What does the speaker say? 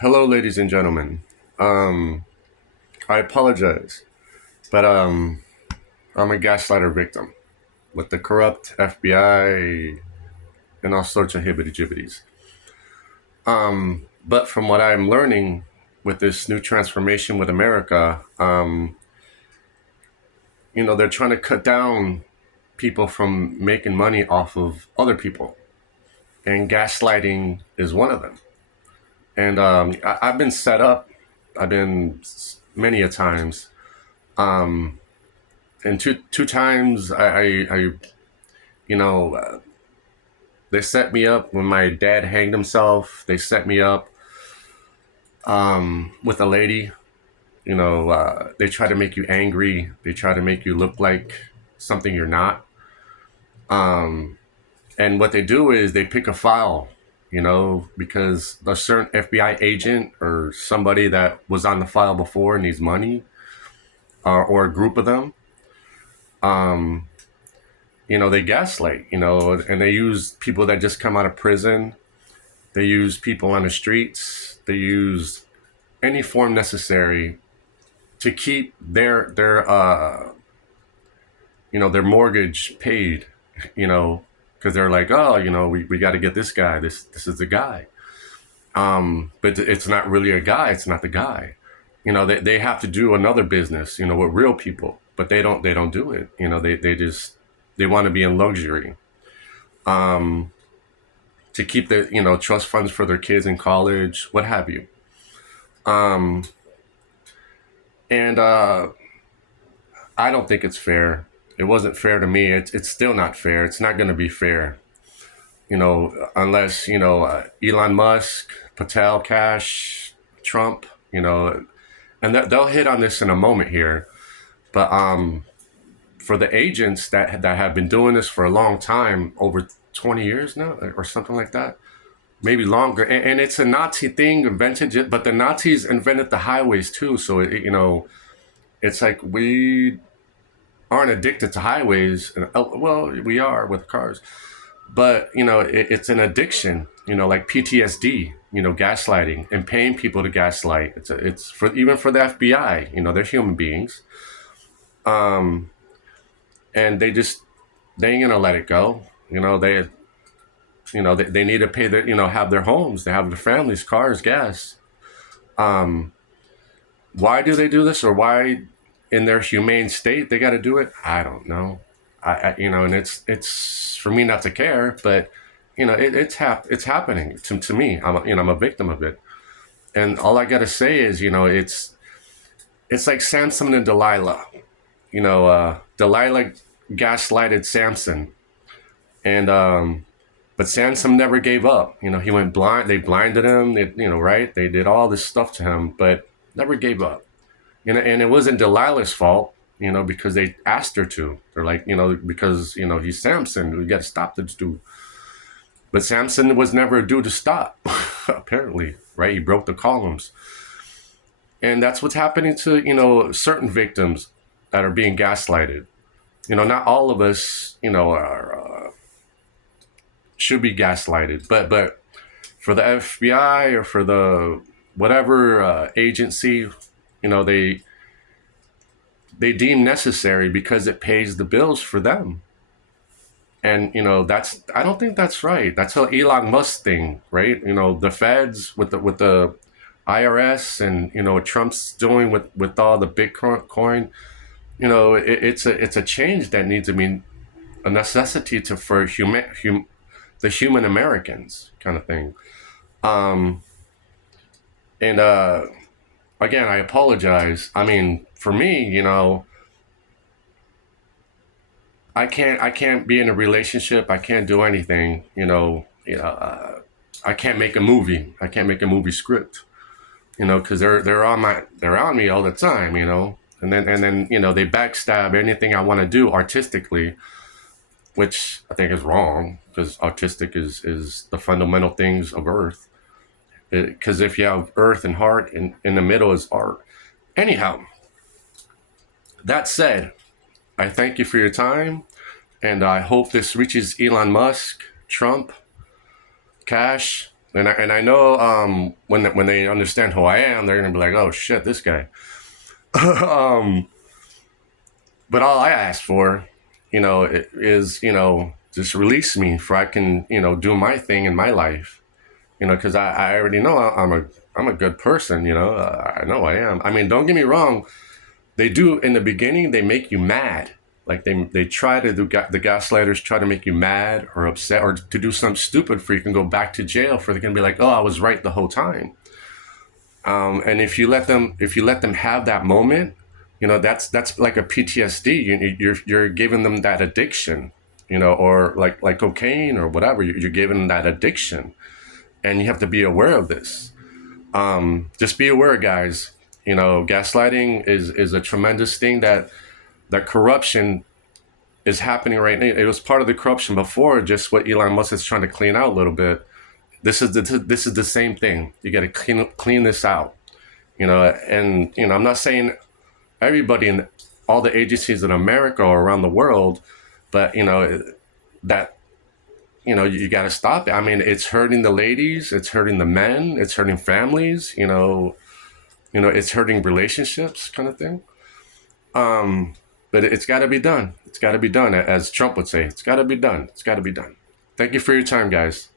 Hello, ladies and gentlemen. Um, I apologize, but I'm a gaslighter victim with the corrupt FBI and all sorts of hibbity jibbities. But from what I'm learning with this new transformation with America, they're trying to cut down people from making money off of other people, and gaslighting is one of them. And I've been set up. I've been many a times. Um, and two times you know uh, they set me up when my dad hanged himself. They set me up with a lady. They try to make you angry. They try to make you look like something you're not. And what they do is they pick a file, because a certain FBI agent or somebody that was on the file before needs money, or a group of them. They gaslight, and they use people that just come out of prison. They use people on the streets. They use any form necessary to keep their mortgage paid, because they're like, oh, we got to get this guy. This is the guy. But it's not really a guy. It's not the guy. They have to do another business, with real people, but they don't do it. They want to be in luxury, to keep the trust funds for their kids in college, what have you. Um, and I don't think it's fair. It wasn't fair to me. It's still not fair. It's not going to be fair, unless Elon Musk, Patel, Cash, Trump, and they'll hit on this in a moment here. But for the agents that have been doing this for a long time, over 20 years now, or something like that, maybe longer, and it's a Nazi thing invented, but the Nazis invented the highways too. So it's like we aren't addicted to highways, and well, we are with cars, but it's an addiction. Like PTSD. Gaslighting and paying people to gaslight. It's for even for the FBI. They're human beings, and they ain't gonna let it go. They need to pay their have their homes, they have their families, cars, gas. Why do they do this, or why in their humane state they got to do it? I don't know. And it's for me not to care, but it's happening to me. I'm a victim of it, and all I got to say is it's like Samson and Delilah. Delilah gaslighted Samson, and but Samson never gave up. He went blind. They blinded him. Right? They did all this stuff to him, but never gave up. And it wasn't Delilah's fault. Because they asked her to. They're like, because he's Samson. We got to stop this dude. But Samson was never due to stop. Apparently, right? He broke the columns, and that's what's happening to certain victims that are being gaslighted. Not all of us, are should be gaslighted, but for the FBI or for the whatever agency, they deem necessary because it pays the bills for them. And that's I don't think that's right. That's a Elon Musk thing, right? The feds with the IRS, and what Trump's doing with all the Bitcoin. It's a change that needs to be a necessity for the human Americans, kind of thing. Um, and again, I apologize. I mean, for me, I can't be in a relationship. I can't do anything. I can't make a movie. I can't make a movie script. Because they're on me all the time. And then they backstab anything I want to do artistically, which I think is wrong, because artistic is the fundamental things of Earth. Because if you have Earth and heart, in the middle is art. Anyhow, that said, I thank you for your time, and I hope this reaches Elon Musk, Trump, Cash, and I know when they understand who I am, they're gonna be like, oh shit, this guy. um, but all I ask for, is just release me for I can do my thing in my life. Because I already know I'm a good person. I know I am. I mean, don't get me wrong. They do in the beginning. They make you mad. Like they try to do. The gaslighters try to make you mad or upset or to do something stupid for you can go back to jail for. They're gonna be like, oh, I was right the whole time. And if you let them have that moment, that's like a PTSD. You're giving them that addiction, or like cocaine or whatever. You're giving them that addiction, and you have to be aware of this. Just be aware, guys. Gaslighting is a tremendous thing that corruption is happening right now. It was part of the corruption before, just what Elon Musk is trying to clean out a little bit. This is the same thing. You got to clean this out. And I'm not saying everybody in all the agencies in America or around the world, but that you got to stop it. I mean, it's hurting the ladies, it's hurting the men, it's hurting families. It's hurting relationships, kind of thing. But it's got to be done. It's got to be done, as Trump would say. It's got to be done. It's got to be done. Thank you for your time, guys.